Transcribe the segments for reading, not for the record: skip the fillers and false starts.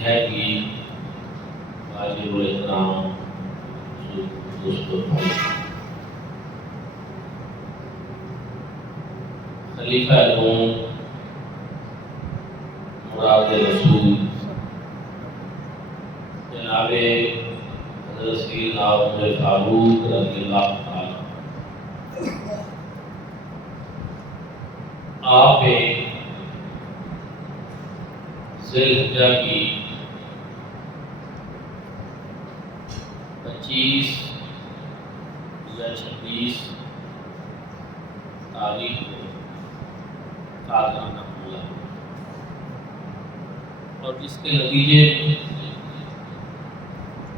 نہایت ہی واجب الاحترام دوستوں، خلیفہ دوم مراد رسول جناب حضرت سیدنا عمر فاروق رضی اللہ تعالیٰ آپ ذی الحجہ کی 25 یا 26 تاریخ کو قادرانہ حملہ اور جس کے نتیجے میں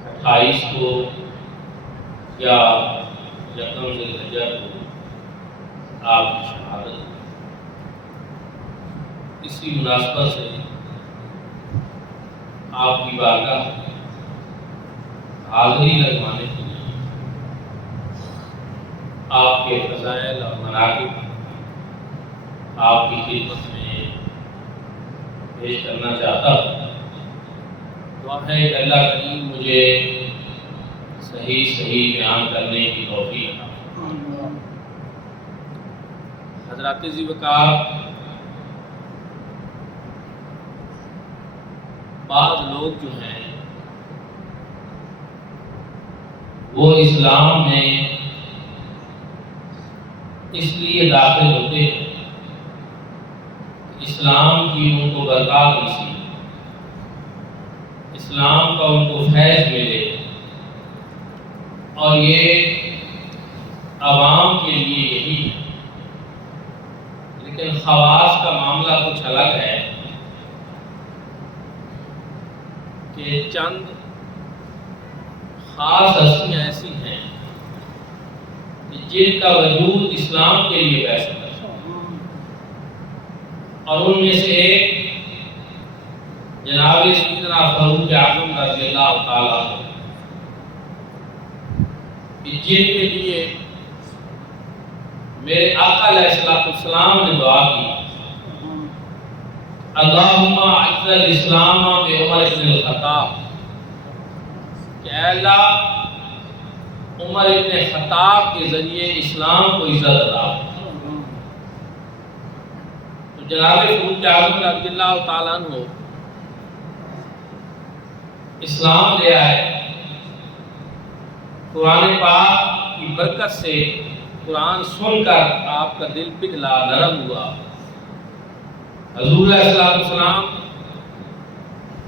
28 کو یا یکم ذی الحجہ کو آپ کی شہادت ہوئی۔ اسی مناسبت سے آپ کی بارگاہ حاضری لگوانے کے لیے آپ کے فضائل اور مناقب آپ کی خدمت میں پیش کرنا چاہتا ہوں۔ دعا ہے کہ اللہ کریم مجھے صحیح بیان کرنے کی توفیق عطا فرمائے۔ حضرات ذی وقار، بعض لوگ جو ہیں وہ اسلام میں اس لیے داخل ہوتے ہیں اسلام کی ان کو برکات نصیب، اسلام کا ان کو فیض ملے، اور یہ عوام کے لیے یہی ہے۔ لیکن خواص کا معاملہ کچھ الگ ہے کہ چند خاص ہستیاں ایسی ہیں جن کا وجود اسلام کے لیے ویسا ہے، اور ان میں سے ایک جناب سیدنا فاروق اعظم رضی اللہ تعالیٰ عنہ، جن کے لیے میرے آقا علیہ السلام نے دعا کی، اللہم اعز الاسلام بعمر بن الخطاب، کہ اے اللہ عمر ابن خطاب کے ذریعے اسلام کو عزت عطا۔ تو جناب فاروق اعظم رضی اللہ تعالیٰ عنہ اسلام لے آئے، قرآن پاک کی برکت سے قرآن سن کر آپ کا دل پگھلا، نرم ہوا۔ حضور علیہ السلام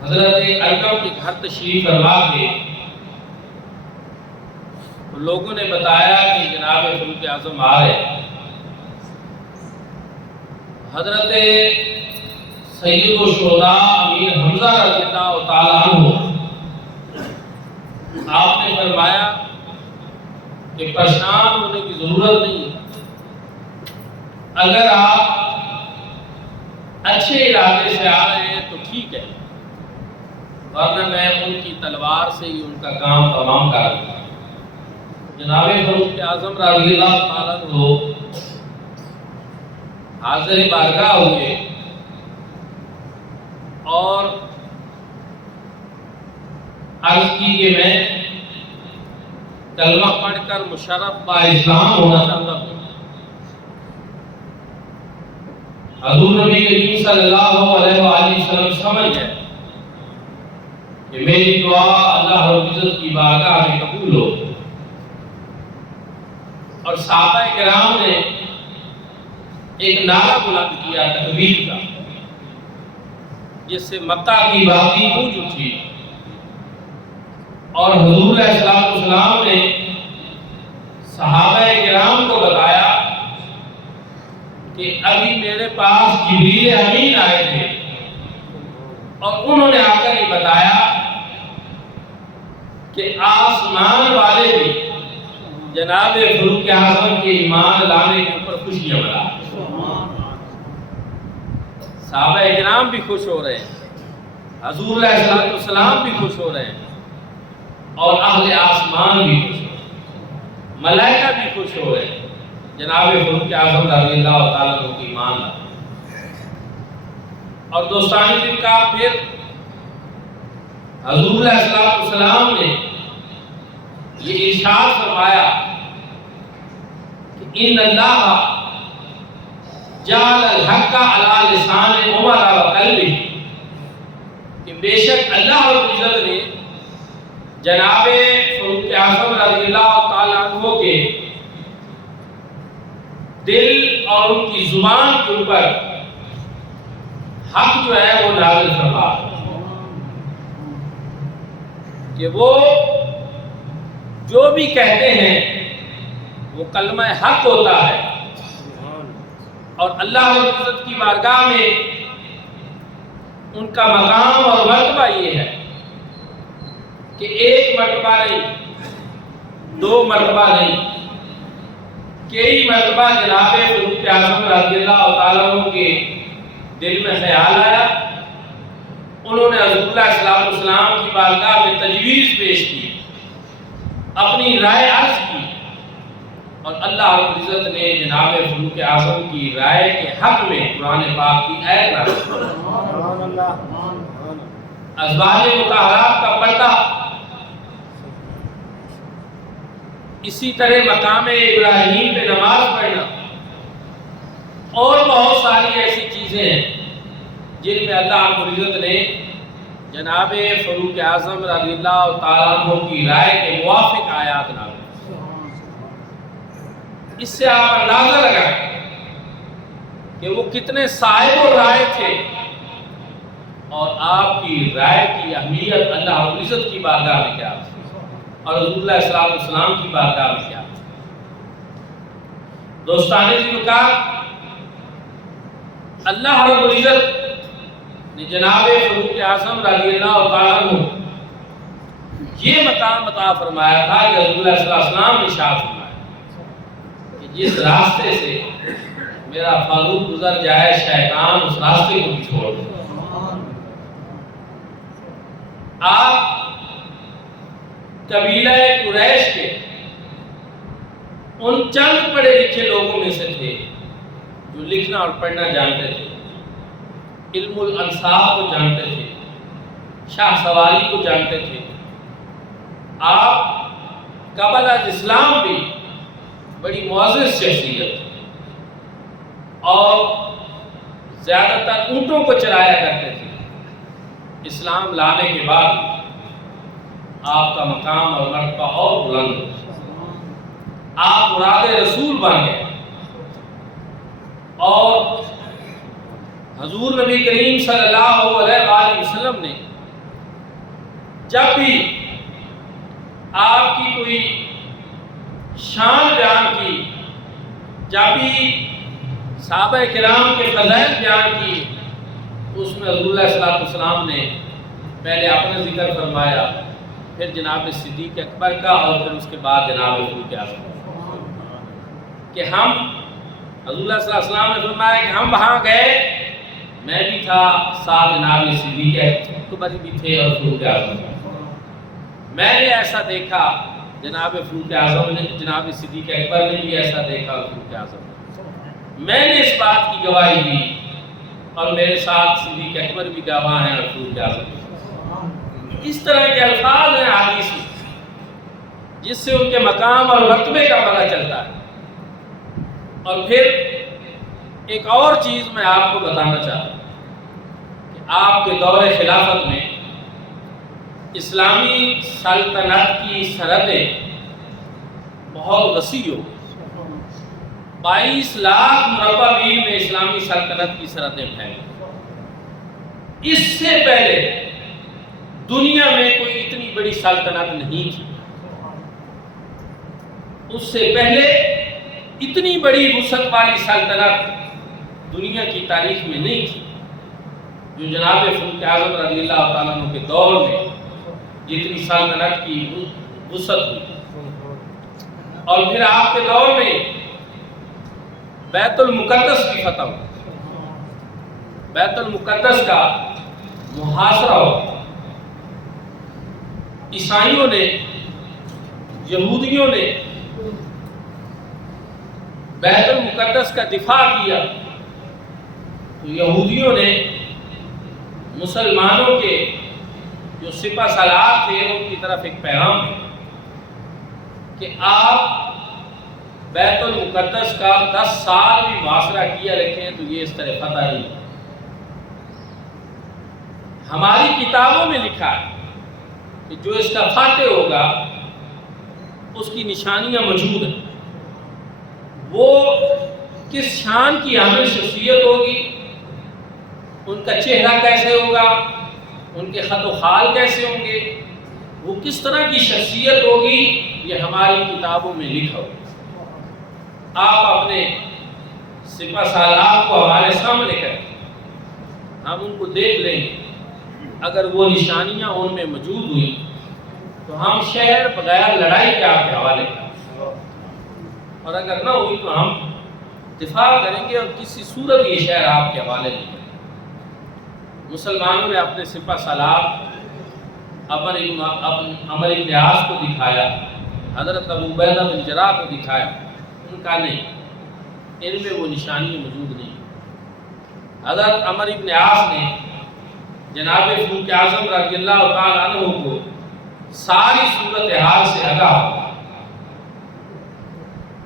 حضرت ارقم کے گھر تشریف فرما کے لوگوں نے بتایا کہ جناب فاروق اعظم آ رہے۔ حضرت سید الشہداء امیر حمزہ رضی اللہ تعالیٰ عنہ آپ نے فرمایا کہ پریشان ہونے کی ضرورت نہیں، اگر آپ اچھے ارادے سے آ رہے ہیں تو ٹھیک ہے، ورنہ میں ان کی تلوار سے ہی ان کا کام تمام کر دوں گا۔ جناب فاروق اعظم رضی اللہ تعالیٰ عنہ حاضر بارگاہ ہوئے اور عرض کی کہ میں کلمہ پڑھ کر مشرف با اسلام ہونا چاہتا ہوں۔ حضور نبی کریم صلی اللہ علیہ وآلہ وسلم سمجھ گئے کہ میری دعا اللہ رب العزت کی بارگاہ میں قبول ہو، اور صحابہ کرام نے ایک نعرہ بلند کیا تکبیر کا، جس سے مکہ کی وادی گونج اٹھی، اور حضور علیہ السلام نے صحابہ کرام کو بتایا کہ ابھی میرے پاس جبریل امین آئے تھے، اور انہوں نے آ کر یہ بتایا کہ آسمان والے بھی جناب فاروق اعظم کے ایمان لانے کے اوپر خوشیاں منا۔ صحابہ کرام بھی خوش ہو رہے ہیں، حضور علیہ السلام بھی خوش ہو رہے ہیں، اور اہل آسمان بھی خوش ہو رہے ہیں، ملائکہ بھی خوش ہو رہے ہیں۔ جناب فاروق اعظم رضی اللہ تعالیٰ عنہ کی ایمان لانے، اور دوستان کا پھر حضور علیہ السلام نے یہ ارشاد فرمایا کہ ان اللہ جعل الحق علی لسان عمر و قلبہ، کہ بے شک اللہ رب العزت نے جناب فاروق اعظم رضی اللہ تعالیٰ عنہ کے دل اور ان کی زبان کے اوپر حق جو ہے وہ نازل فرما کہ وہ جو بھی کہتے ہیں وہ کلمہ حق ہوتا ہے، اور اللہ رب العزت کی بارگاہ میں ان کا مقام اور مرتبہ یہ ہے کہ ایک مرتبہ نہیں، دو مرتبہ نہیں، کئی مرتبہ جناب فاروق اعظم رضی اللہ تعالیٰ عنہ کے دل میں خیال آیا، انہوں نے حضور علیہ السلام کی بارگاہ میں تجویز پیش کی، اپنی رائے عرض کی، اور اللہ رب العزت نے جناب فاروق اعظم کی رائے کے حق میں قرآن پاک کی آیت نازل فرمائی۔ ازواج مطہرات کا پردہ، اسی طرح مقام ابراہیم پہ نماز پڑھنا، اور بہت ساری ایسی چیزیں ہیں جن میں اللہ رب العزت نے جناب فاروق اعظم رضی اللہ تعالیٰ عنہ کی رائے کے موافق آیات نازل۔ اس سے آپ اندازہ لگائیں کہ وہ کتنے صاحب رائے تھے، اور آپ کی رائے کی اہمیت اللہ رب العزت کی بارگاہ میں کیا تھی، اور حضور علیہ السلام کی بارگاہ میں کیا تھی۔ دوستان ذوالفقار، اللہ رب العزت نے جناب فاروق اعظم رضی اللہ تعالیٰ عنہ یہ مقام عطا فرمایا تھا کہ حضور علیہ السلام نے ارشاد فرمایا کہ جس راستے سے میرا فاروق گزر جائے شیطان اس راستے کو بھی چھوڑ دے۔ آپ قبیلہ قریش کے ان چند پڑھے لکھے لوگوں میں سے تھے جو لکھنا اور پڑھنا جانتے تھے، علم الانصاب کو جانتے تھے، شاہ سواری کو جانتے تھے۔ آپ قبل از اسلام بھی بڑی معزز شخصیت تھی، اور زیادہ تر اونٹوں کو چرایا کرتے تھے۔ اسلام لانے کے بعد آپ کا مقام اور مرتبہ اور بلند ہوا، آپ مراد رسول بن گئے، اور حضور نبی کریم صلی اللہ علیہ وآلہ وسلم نے جب بھی آپ کی کوئی شان بیان کی، جب بھی صحابہ کرام کے فضائل بیان کی، اس میں حضور علیہ السلام نے پہلے اپنا ذکر فرمایا، پھر جناب صدیق اکبر کا، اور پھر اس کے بعد جناب فاروق اعظم، کہ ہم حضور علیہ السلام نے فرمایا کہ ہم وہاں گئے، میں بھی تھا، ساتھ جناب صدیق اکبر بھی تھے اور فاروق اعظم، میں نے ایسا دیکھا، جناب فاروق اعظم نے، جناب صدیق اکبر نے بھی ایسا دیکھا، اور فاروق اعظم نے، میں نے اس بات کی گواہی دی، اور میرے ساتھ صدیق اکبر بھی گواہ ہیں، اور فاروق اعظم۔ اس طرح کے الفاظ ہیں حدیث میں جس سے ان کے مقام اور مرتبے کا پتہ چلتا ہے۔ اور پھر ایک اور چیز میں آپ کو بتانا چاہتا ہوں کہ آپ کے دور خلافت میں اسلامی سلطنت کی سرحدیں بہت وسیع ہو، 22 لاکھ مربع میل میں اسلامی سلطنت کی سرحدیں پھیلی۔ اس سے پہلے دنیا میں کوئی اتنی بڑی سلطنت نہیں تھی، اس سے پہلے اتنی بڑی وسعت والی سلطنت دنیا کی تاریخ میں نہیں تھی، جو جناب فاروق اعظم رضی اللہ تعالیٰ عنہ کے دور میں جتنی سلطنت کی وسعت ہوئی۔ اور پھر آپ کے دور میں بیت المقدس کی فتح ہوئی، بیت المقدس کا محاصرہ ہوا، عیسائیوں نے، یہودیوں نے بیت المقدس کا دفاع کیا، تو یہودیوں نے مسلمانوں کے جو سپہ سالار تھے ان کی طرف ایک پیغام ہے کہ آپ بیت المقدس کا 10 سال بھی محاصرہ کیا رکھیں تو یہ اس طرح فتح نہیں. ہماری کتابوں میں لکھا ہے کہ جو اس کا فاتح ہوگا اس کی نشانیاں موجود ہیں. وہ کس شان کی عامل شخصیت ہوگی، ان کا چہرہ کیسے ہوگا، ان کے خط و خال کیسے ہوں گے، وہ کس طرح کی شخصیت ہوگی، یہ ہماری کتابوں میں لکھا ہوگا. آپ اپنے سپہ سالار کو ہمارے سامنے کریں، ہم ان کو دیکھ لیں گے. اگر وہ نشانیاں ان میں موجود ہوئی تو ہم شہر بغیر لڑائی کے آپ کے حوالے کریں، اور اگر نہ ہوئی تو ہم دفاع کریں گے اور کسی صورت یہ شہر آپ کے حوالے نہیں کریں. مسلمانوں نے اپنے سپہ سالار عمر ابن عاص کو دکھایا، حضرت ابو عبیدہ بن جراح کو دکھایا، ان کا نہیں، ان میں وہ نشانی موجود نہیں. حضرت عمر ابن عاص نے جناب فاروق اعظم رضی اللہ تعالیٰ عنہ کو ساری صورتحال سے آگاہ ہوا.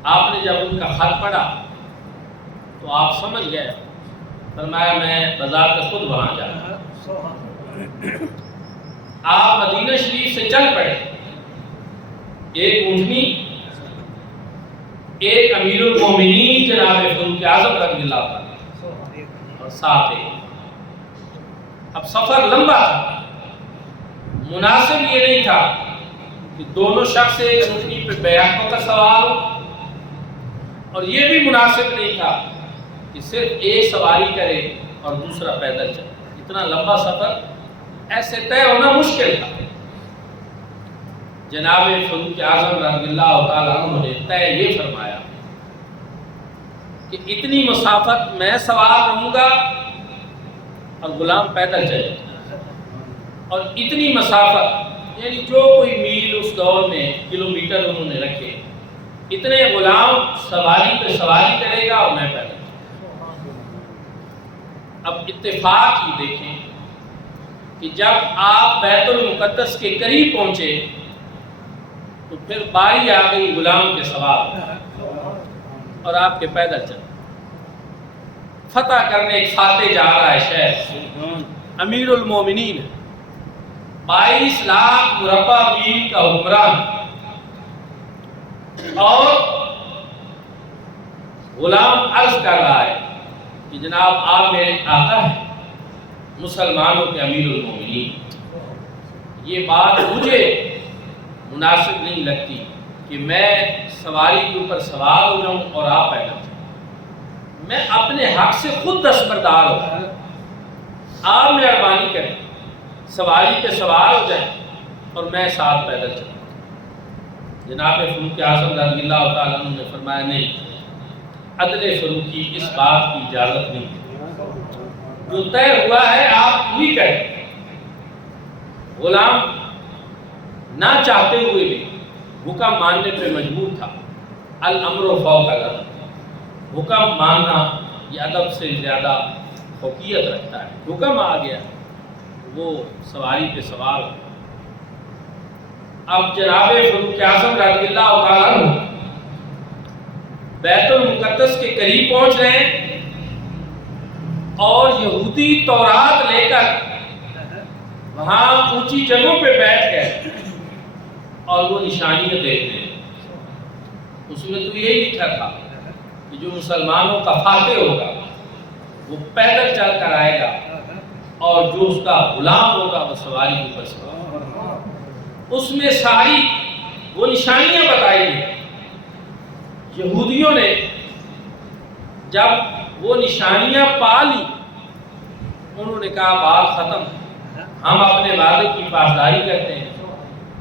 آپ نے جب ان کا خط پڑھا تو آپ سمجھ گئے، فرمایا میں بذات خود وہاں جاتا. آپ مدینہ شریف سے چل پڑے، ایک اونٹنی، ایک امیر المومنین جناب فاروق اعظم رضی اللہ تعالیٰ اور ساتھ ایک. اب سفر لمبا تھا، مناسب یہ نہیں تھا کہ دونوں شخص ایک اونٹنی پہ بیعت ہو کر سوار ہو، اور یہ بھی مناسب نہیں تھا کہ صرف ایک سواری کرے اور دوسرا پیدل چلے. اتنا لمبا سفر ایسے طے ہونا مشکل تھا. جناب فاروق اعظم رضی اللہ تعالیٰ عنہ نے طے یہ فرمایا کہ اتنی مسافت میں سوار رہوں گا اور غلام پیدل چلے، اور اتنی مسافت یعنی جو کوئی میل اس دور میں کلومیٹر انہوں نے رکھے، اتنے غلام سواری پہ سواری کرے گا اور میں پیدل. اب اتفاق ہی دیکھیں کہ جب آپ بیت المقدس کے قریب پہنچے تو پھر باری آ گئی غلام کے سوار اور آپ کے پیدل چل. فتح کرنے ایک فاتح جا رہا ہے شہر، امیر المومنین، 22 لاکھ مربع میل کا حکمران، اور غلام عرض کر رہا ہے کہ جناب آپ میرے آقا ہیں، مسلمانوں کے امیر المومنین. یہ بات مجھے مناسب نہیں لگتی کہ میں سواری کے اوپر سوار ہو جاؤں اور آپ پیدل چلیں. میں اپنے حق سے خود دستبردار ہوں، آپ مہربانی کریں، سواری پہ سوار ہو جائیں اور میں ساتھ پیدل چلوں. جناب فاروق اعظم رضی اللہ تعالیٰ عنہ نے فرمایا نہیں، عدل فاروقی اس بات کی اجازت نہیں، جو طے ہوا ہے آپ وہی کریں. غلام نہ چاہتے ہوئے بھی حکم ماننے پہ مجبور تھا. الامر فوق الادب، حکم ماننا یہ ادب سے زیادہ فوقیت رکھتا ہے. حکم آ گیا، وہ سواری پہ سوار ہو. اب جناب فاروق اعظم رضی اللہ تعالیٰ عنہ بیت المقدس کے قریب پہنچ رہے ہیں اور یہودی تورات لے کر وہاں اونچی جگہوں پہ بیٹھ گئے اور وہ نشانیاں دیکھ رہے ہیں. اس میں تو یہی لکھا تھا کہ جو مسلمانوں کا فاتح ہوگا وہ پیدل چل کر آئے گا اور جو اس کا غلام ہوگا وہ سواری کے اوپر سوار. اس میں ساری وہ نشانیاں بتائی ہیں. یہودیوں نے جب وہ نشانیاں پا لی انہوں نے کہا بات ختم، ہم اپنے وعدے کی پاسداری کرتے ہیں،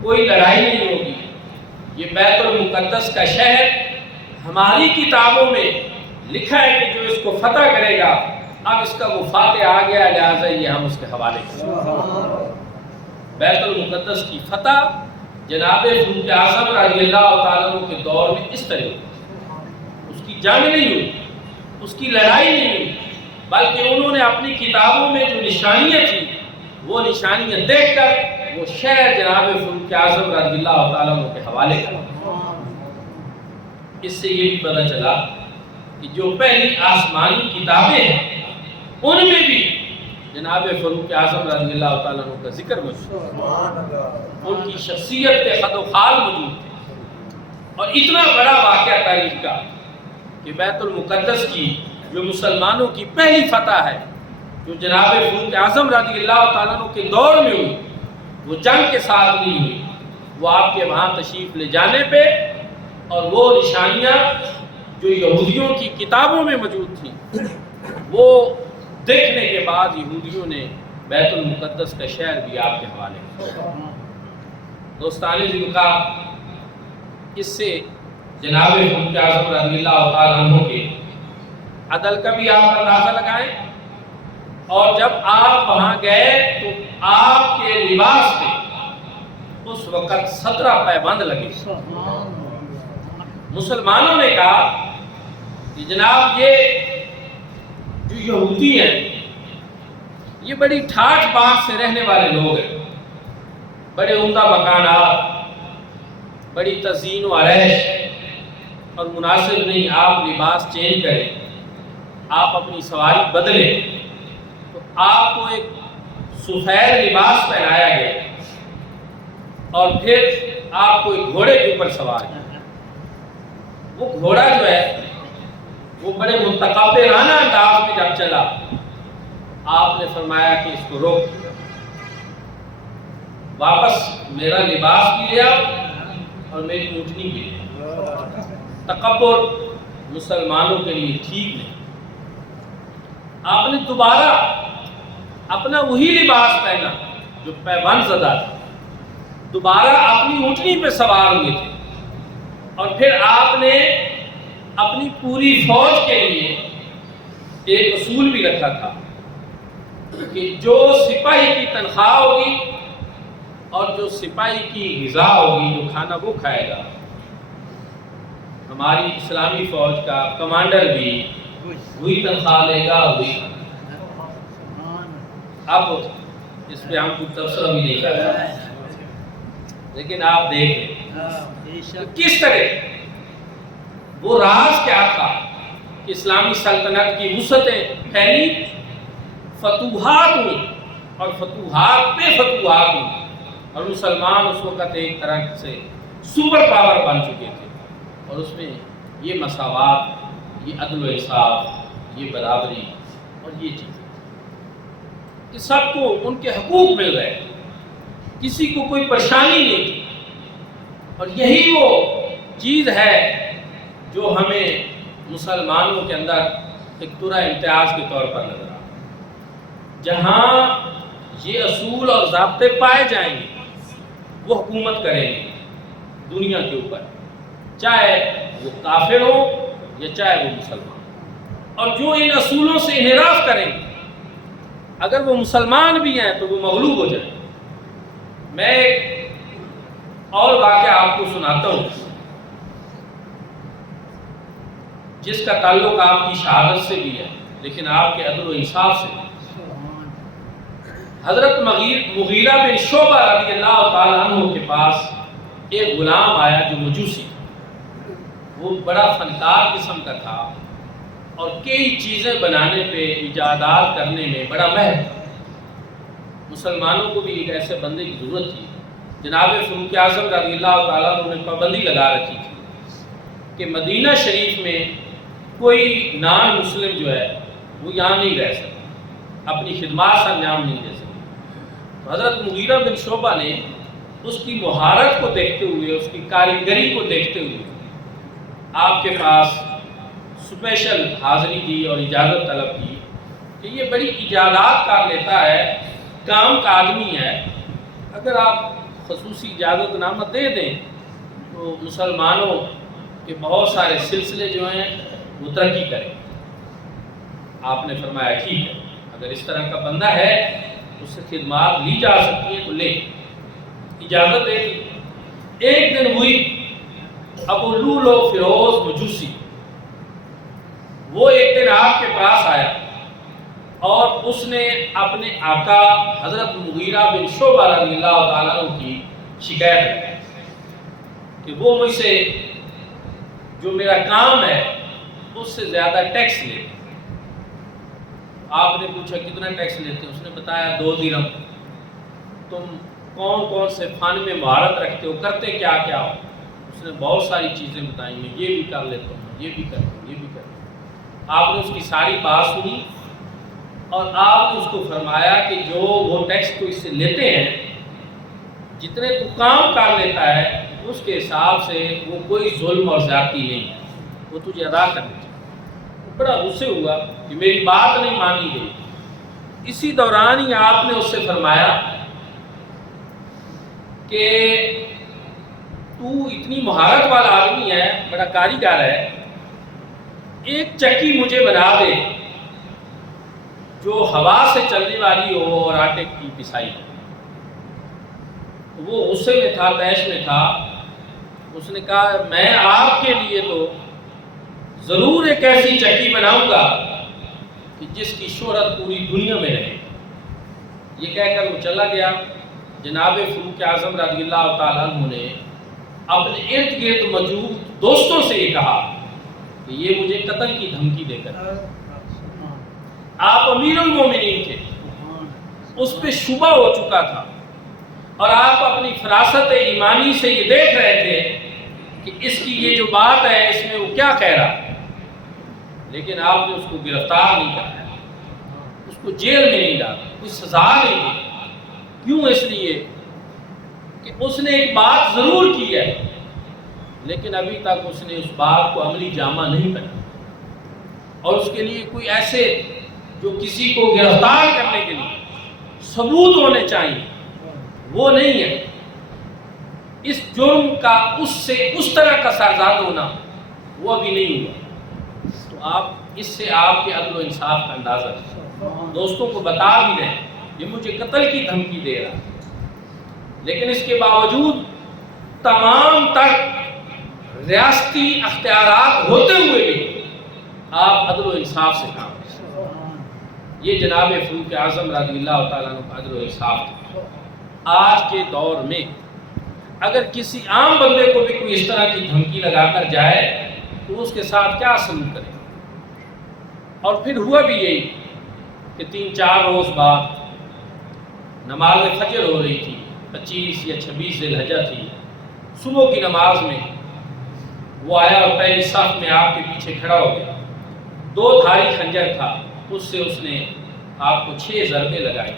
کوئی لڑائی نہیں ہوگی. یہ بیت المقدس کا شہر ہماری کتابوں میں لکھا ہے کہ جو اس کو فتح کرے گا، اب اس کا وہ فاتح آ گیا، لہٰذا یہ ہم اس کے حوالے کریں. بیت المقدس کی فتح جناب فاروق اعظم رضی اللہ تعالیٰ عنہ کے دور میں اس طرح ہوئی. اس کی جنگ نہیں ہوئی، اس کی لڑائی نہیں ہوئی، بلکہ انہوں نے اپنی کتابوں میں جو نشانیاں تھیں وہ نشانیاں دیکھ کر وہ شعر جناب فاروق اعظم رضی اللہ تعالیٰ عنہ کے حوالے کریں۔ اس سے یہ بھی پتہ چلا کہ جو پہلی آسمانی کتابیں ہیں ان میں بھی جناب فاروق اعظم رضی اللہ تعالیٰ عنہ کا ذکر موجود ہے، ان کی شخصیت کے خد و خال موجود تھے۔ اور اتنا بڑا واقعہ تاریخ کا کہ بیت المقدس کی جو مسلمانوں کی پہلی فتح ہے، جو جناب فاروق اعظم رضی اللہ تعالیٰ عنہ کے دور میں ہوئی، وہ جنگ کے ساتھ نہیں ہوئی، وہ آپ کے وہاں تشریف لے جانے پہ اور وہ نشانیاں جو یہودیوں کی کتابوں میں موجود تھیں وہ دیکھنے کے بعد یہودیوں نے بیت المقدس کا شہر بھی آپ کے حوالے کیا۔ دوستان ذوالفقار، اس سے جناب فاروق اعظم رضی اللہ تعالیٰ عنہ کے عدل کا بھی آپ اندازہ لگائیں، اور جب آپ وہاں گئے تو آپ کے لباس پہ اس وقت 17 پیبند لگے۔ مسلمانوں نے کہا کہ جناب یہ جو یہودی ہیں یہ بڑی ٹھاٹھ بات سے رہنے والے لوگ ہیں، بڑے عمدہ مکانات، بڑی تزئین و آرائش، اور مناسب نہیں آپ لباس چینج کریں، آپ اپنی سواری بدلیں۔ تو آپ کو ایک سفید لباس پہنایا گیا اور پھر آپ کو ایک گھوڑے کے اوپر سوار کیا۔ وہ گھوڑا جو ہے وہ بڑے متکبرانہ انداز میں جب چلا، آپ نے فرمایا کہ اس کو روک، واپس میرا لباس بھی لیا اور میری اونٹنی بھی لیا۔ تکبر مسلمانوں کے لیے ٹھیک نہیں۔ آپ نے دوبارہ اپنا وہی لباس پہنا جو پیبند زدہ تھا، دوبارہ اپنی اونٹنی پہ سوار ہوئے تھے، اور پھر آپ نے اپنی پوری فوج کے لیے ایک اصول بھی رکھا تھا کہ جو سپاہی کی تنخواہ ہوگی اور جو سپاہی کی غذا ہوگی، جو کھانا وہ کھائے گا، ہماری اسلامی فوج کا کمانڈر بھی وہی تنخواہ لے گا، وہی کھانا۔ اب اس پہ ہم کچھ تبصرہ بھی نہیں کر رہے، لیکن آپ دیکھیں کس طرح وہ راز کیا تھا کہ اسلامی سلطنت کی وسعتیں پھیلی، فتوحات ہوئی اور فتوحات پہ فتوحات ہوئی، اور مسلمان اس وقت ایک طرح سے سپر پاور بن چکے تھے، اور اس میں یہ مساوات، یہ عدل و انصاف، یہ برابری اور یہ چیزیں کہ سب کو ان کے حقوق مل رہے تھے، کسی کو کوئی پریشانی نہیں تھی۔ اور یہی وہ چیز ہے جو ہمیں مسلمانوں کے اندر ایک طرح امتیاز کے طور پر نظر آتا ہے۔ جہاں یہ اصول اور ضابطے پائے جائیں گے وہ حکومت کریں گے دنیا کے اوپر، چاہے وہ کافر ہو یا چاہے وہ مسلمان، اور جو ان اصولوں سے انحراف کریں گے اگر وہ مسلمان بھی ہیں تو وہ مغلوب ہو جائیں۔ میں ایک اور واقعہ آپ کو سناتا ہوں جس کا تعلق آپ کی شہادت سے بھی ہے لیکن آپ کے عدل و انصاف سے بھی۔ حضرت مغیرہ بن شعبہ رضی اللہ تعالیٰ عنہ کے پاس ایک غلام آیا جو مجوسی تھا، وہ بڑا فنکار قسم کا تھا اور کئی چیزیں بنانے پہ، ایجادات کرنے میں بڑا ماہر تھا۔ مسلمانوں کو بھی ایک ایسے بندے کی ضرورت تھی۔ جناب فاروق اعظم رضی اللہ تعالیٰ عنہ نے پابندی لگا رکھی تھی کہ مدینہ شریف میں کوئی نان مسلم جو ہے وہ یہاں نہیں رہ سکتا، اپنی خدمات سے انجام نہیں دے سکتا۔ تو حضرت مغیرہ بن شعبہ نے اس کی مہارت کو دیکھتے ہوئے، اس کی کاریگری کو دیکھتے ہوئے آپ کے پاس اسپیشل حاضری دی اور اجازت طلب کی کہ یہ بڑی ایجادات کر لیتا ہے، کام کا آدمی ہے، اگر آپ خصوصی اجازت نامہ دے دیں تو مسلمانوں کے بہت سارے سلسلے جو ہیں وہ ترقی کریں۔ آپ نے فرمایا ٹھیک ہے، اگر اس طرح کا بندہ ہے اس سے خدمات لی جا سکتی ہیں تو لے، اجازت دے دی۔ ایک دن ہوئی، ابو لولو فیروز مجوسی وہ ایک دن آپ کے پاس آیا اور اس نے اپنے آقا حضرت مغیرہ بن شعبہ رضی اللہ تعالیٰ عنہ کی شکایت کی کہ وہ مجھ سے جو میرا کام ہے اس سے زیادہ ٹیکس لیتے۔ آپ نے پوچھا کتنا ٹیکس لیتے ہیں؟ اس نے بتایا 2 درہم۔ تم کون کون سے فن میں مہارت رکھتے ہو، کرتے کیا کیا ہو؟ اس نے بہت ساری چیزیں بتائیں، میں یہ بھی کر لیتا ہوں، یہ بھی کرتا ہوں، یہ بھی کرتا ہوں۔ آپ نے اس کی ساری بات سنی اور آپ نے اس کو فرمایا کہ جو وہ ٹیکس تو اس سے لیتے ہیں، جتنے تو کام کر لیتا ہے اس کے حساب سے وہ کوئی ظلم اور زیادتی نہیں ہے، وہ تجھے ادا کرنی چاہیے۔ بڑا غصے ہوا کہ میری بات نہیں مانی گئی۔ اسی دوران ہی آپ نے اس سے فرمایا کہ تو اتنی مہارت والا آدمی ہے، بڑا کاریگر ہے، ایک چکی مجھے بنا دے جو ہوا سے چلنے والی ہو اور آٹے کی پسائی ہو۔ وہ غصے میں تھا، طیش میں تھا۔ اس نے کہا میں آپ کے لیے تو ضرور ایک ایسی چکی بناؤں گا کہ جس کی شہرت پوری دنیا میں رہے۔ یہ کہہ کر وہ چلا گیا۔ جناب فاروق اعظم رضی اللہ تعالیٰ عنہ نے اپنے ارد گرد موجود دوستوں سے یہ کہا کہ یہ مجھے قتل کی دھمکی دے کر، آپ امیر المومنین تھے، اس پہ شبہ ہو چکا تھا اور آپ اپنی فراست ایمانی سے یہ دیکھ رہے تھے کہ اس کی یہ جو بات ہے اس میں وہ کیا کہہ رہا، لیکن آپ نے اس کو گرفتار نہیں کرایا، اس کو جیل میں نہیں ڈالا، کوئی سزا نہیں دی۔ کیوں؟ اس لیے کہ اس نے ایک بات ضرور کی ہے لیکن ابھی تک اس نے اس بات کو عملی جامہ نہیں بنایا، اور اس کے لیے کوئی ایسے جو کسی کو گرفتار کرنے کے لیے ثبوت ہونے چاہیے وہ نہیں ہے۔ اس جرم کا اس سے اس طرح کا سرزاد ہونا وہ ابھی نہیں ہوا۔ تو آپ اس سے آپ کے عدل و انصاف کا اندازہ دوستوں کو بتا بھی رہے ہیں یہ مجھے قتل کی دھمکی دے رہا، لیکن اس کے باوجود تمام تر ریاستی اختیارات ہوتے ہوئے بھی آپ عدل و انصاف سے کام کریں۔ یہ جناب فاروق اعظم رضی اللہ تعالیٰ عنہ کا عدل و انصاف تھا۔ آج کے دور میں اگر کسی عام بندے کو بھی کوئی اس طرح کی دھمکی لگا کر جائے تو اس کے ساتھ کیا سلوک کرے؟ اور پھر ہوا بھی یہی کہ 3-4 روز بعد نماز فجر ہو رہی تھی، 25 یا 26 ذی الحجہ تھی، صبح کی نماز میں وہ آیا اور پہلی صف میں آپ کے پیچھے کھڑا ہو گیا، 2 دھاری خنجر تھا، اس سے اس نے آپ کو 6 ضربے لگائے،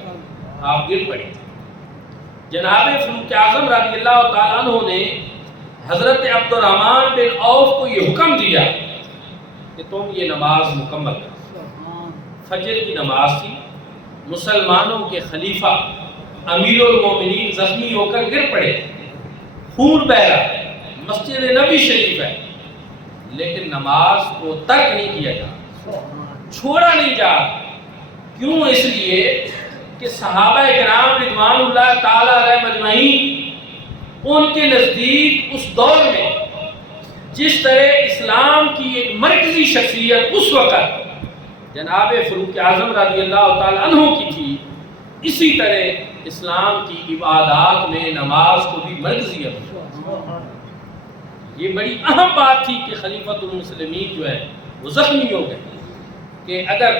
آپ گر پڑے۔ جناب فاروق اعظم رضی اللہ تعالیٰ عنہ نے حضرت عبد الرحمن بن عوف کو یہ حکم دیا کہ تم یہ نماز مکمل کرو۔ فجر کی نماز تھی، مسلمانوں کے خلیفہ امیر المومنین زخمی ہو کر گر پڑے، خون بہہ رہا، مسجد نبی شریف ہے، لیکن نماز کو ترک نہیں کیا جا، چھوڑا نہیں جا۔ کیوں؟ اس لیے کہ صحابہ کرام رضوان اللہ تعالی علیہ مجمعین ان کے نزدیک اس دور میں جس طرح اسلام کی ایک مرکزی شخصیت اس وقت جناب فاروق اعظم رضی اللہ تعالی عنہ کی تھی، اسی طرح اسلام کی عبادات میں نماز کو بھی مرکزیت۔ یہ بڑی اہم بات تھی کہ خلیفۃ المسلمین جو ہے وہ زخمی ہو گئے، کہ اگر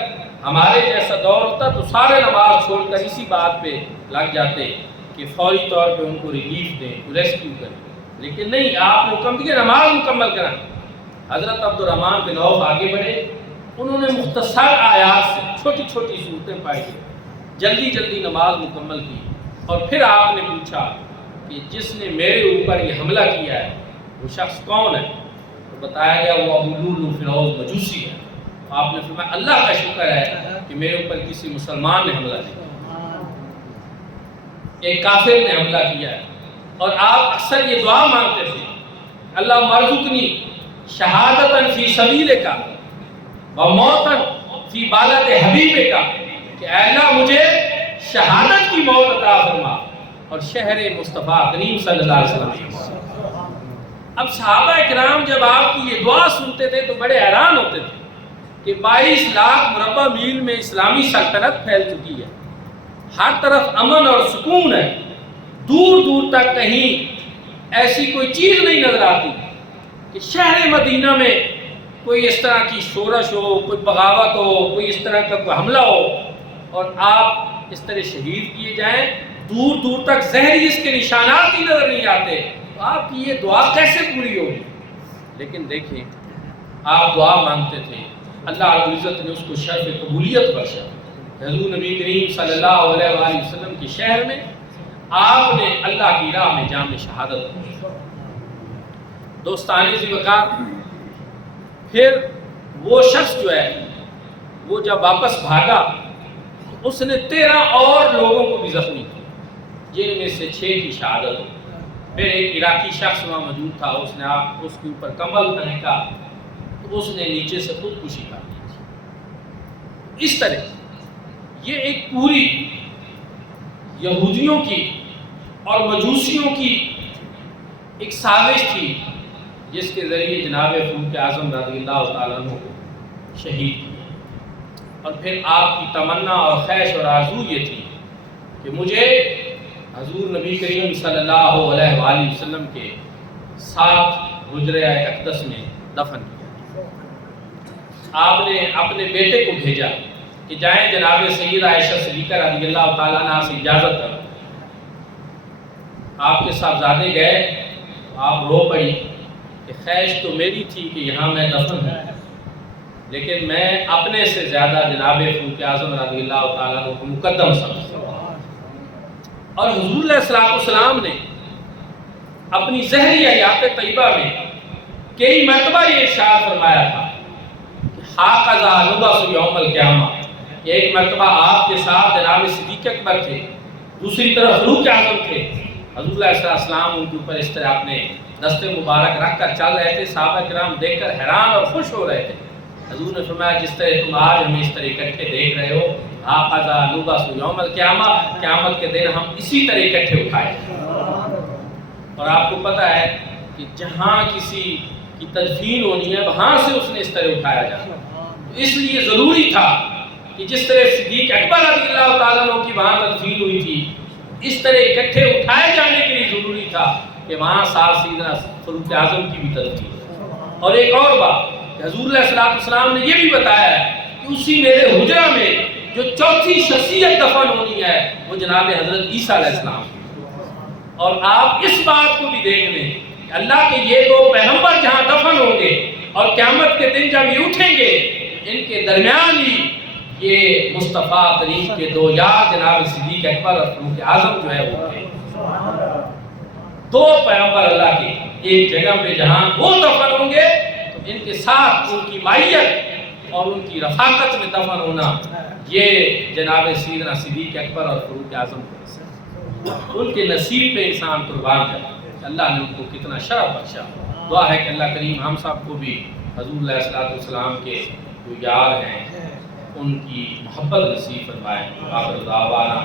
ہمارے جیسا دور ہوتا تو سارے نماز چھوڑ کر اسی بات پہ لگ جاتے کہ فوری طور پہ ان کو ریلیف دیں، ریسکیو کریں، لیکن نہیں، آپ نے حکم دیا نماز مکمل کرائیں۔ حضرت عبد الرحمن بن عوف آگے بڑھے، انہوں نے مختصر آیات سے چھوٹی چھوٹی صورتیں پائی، جلدی جلدی نماز مکمل کی، اور پھر آپ نے پوچھا کہ جس نے میرے اوپر یہ حملہ کیا ہے وہ شخص کون ہے؟ تو بتایا گیا وہ ابو لؤلؤ فیروز مجوسی ہے۔ آپ نے فرمایا اللہ کا شکر ہے کہ میرے اوپر کسی مسلمان نے حملہ نہیں کیا، ایک کافر نے حملہ کیا ہے۔ اور آپ اکثر یہ دعا مانگتے تھے اللہ مرزقنی شہادتاً فی سبیلک و موتاً فی بالد حبیبک، کہ اے اللہ مجھے شہادت کی موت عطا فرما اور شہر مصطفیٰ کریم صلی اللہ علیہ وسلم۔ اب صحابہ اکرام جب آپ کی یہ دعا سنتے تھے تو بڑے حیران ہوتے تھے کہ 22 لاکھ مربع میل میں اسلامی سلطنت پھیل چکی ہے، ہر طرف امن اور سکون ہے، دور دور تک کہیں ایسی کوئی چیز نہیں نظر آتی کہ شہر مدینہ میں کوئی اس طرح کی شورش ہو، کوئی بغاوت ہو، کوئی اس طرح کا کوئی حملہ ہو اور آپ اس طرح شہید کیے جائیں، دور دور تک زہری اس کے نشانات ہی نظر نہیں آتے، تو آپ کی یہ دعا کیسے پوری ہوگی؟ لیکن دیکھیں آپ دعا مانگتے تھے، اللہ رب العزت نے اس کو شرف قبولیت بخشا۔ حضور نبی کریم صلی اللہ علیہ وآلہ وسلم کے شہر میں آپ نے اللہ کی راہ میں جام شہادت دی۔ دوستان ذی وقار، پھر وہ شخص جو ہے وہ جب واپس بھاگا تو اس نے 13 اور لوگوں کو بھی زخمی کیا، جن میں سے 6 کی شہادت ہوئی۔ پھر ایک عراقی شخص وہاں موجود تھا، اس نے آپ اس کے اوپر کمبل پھینکا تو اس نے نیچے سے خودکشی کر لی تھی۔ اس طرح یہ ایک پوری یہودیوں کی اور مجوسیوں کی ایک سازش تھی جس کے ذریعے جناب فاروق اعظم رضی اللہ تعالیٰ عنہ کو شہید کیا۔ اور پھر آپ کی تمنا اور خواہش اور آرزو یہ تھی کہ مجھے حضور نبی کریم صلی اللہ علیہ وآلہ وسلم کے ساتھ حجرہ اقدس میں دفن کیا۔ آپ نے اپنے بیٹے کو بھیجا کہ جائیں جناب سیدہ عائشہ صدیقہ رضی اللہ تعالیٰ عنہ سے اجازت کرو۔ آپ کے صاحبزادے گئے، آپ رو پڑی کہ خواہش تو میری تھی کہ یہاں میں دفن ہوں، لیکن میں اپنے سے زیادہ جناب فاروق اعظم رضی اللہ تعالیٰ عنہ کو مقدم سمجھتا ہوں۔ اور حضور علیہ السلام نے اپنی زہری حیات طیبہ میں کئی مرتبہ یہ ارشاد فرمایا تھا کہ ہاکذا نبعث یوم القیامہ، کہ ایک مرتبہ آپ کے ساتھ جناب صدیق اکبر تھے، دوسری طرف فاروق اعظم تھے، حضور علیہ السلام ان کے اوپر اس طرح اپنے دست مبارک رکھ کر چل رہے تھے، صحابہ کرام دیکھ کر حیران اور خوش ہو رہے تھے۔ حضور نے فرمایا جس طرح تم آج ہمیں اس طرح اکٹھے دیکھ رہے ہو، ہاکذا نبعث یوم القیامہ، قیامت کے دن ہم اسی طرح اکٹھے اٹھائے۔ اور آپ کو پتہ ہے کہ جہاں کسی کی تدفین ہونی ہے وہاں سے اس نے اس طرح اٹھایا جاتا، تو اس لیے ضروری تھا کہ جس طرح صدیق اکبر رضی اللہ تعالیٰ عنہ کی وہاں تدفین ہوئی تھی، اس طرح اکٹھے اٹھائے جانے کے لیے ضروری تھا کہ وہاں ساتھ سیدنا فاروق اعظم کی بھی تدفین۔ اور ایک اور بات کہ حضور علیہ السلام نے یہ بھی بتایا ہے کہ اسی میرے حجرہ میں جو چوتھی شخصیت دفن ہونی ہے وہ جناب حضرت عیسیٰ علیہ السلام۔ اور آپ اس بات کو بھی دیکھ لیں کہ اللہ کے یہ 2 پیغمبر جہاں دفن ہوں گے اور قیامت کے دن جب یہ اٹھیں گے، ان کے درمیان ہی یہ مصطفیٰ کریم کے 2 یار جناب صدیق اکبر اور فاروق اعظم جو ہے وہ تھے۔ 2 پیغمبر اللہ کے ایک جگہ پہ جہاں وہ دفن ہوں گے تو ان کے ساتھ ان کی مائیت اور ان کی رفاقت میں دفن ہونا، یہ جناب سیدنا صدیق اکبر اور فاروق اعظم کو ان کے نصیب پہ انسان قربان کرے۔ اللہ نے ان کو کتنا شرف بخشا۔ دعا ہے کہ اللہ کریم ہم سب کو بھی حضور علیہ السلام کے جو یار ہیں ان کی محبت نصیب فرمائے۔ آخر دعوانا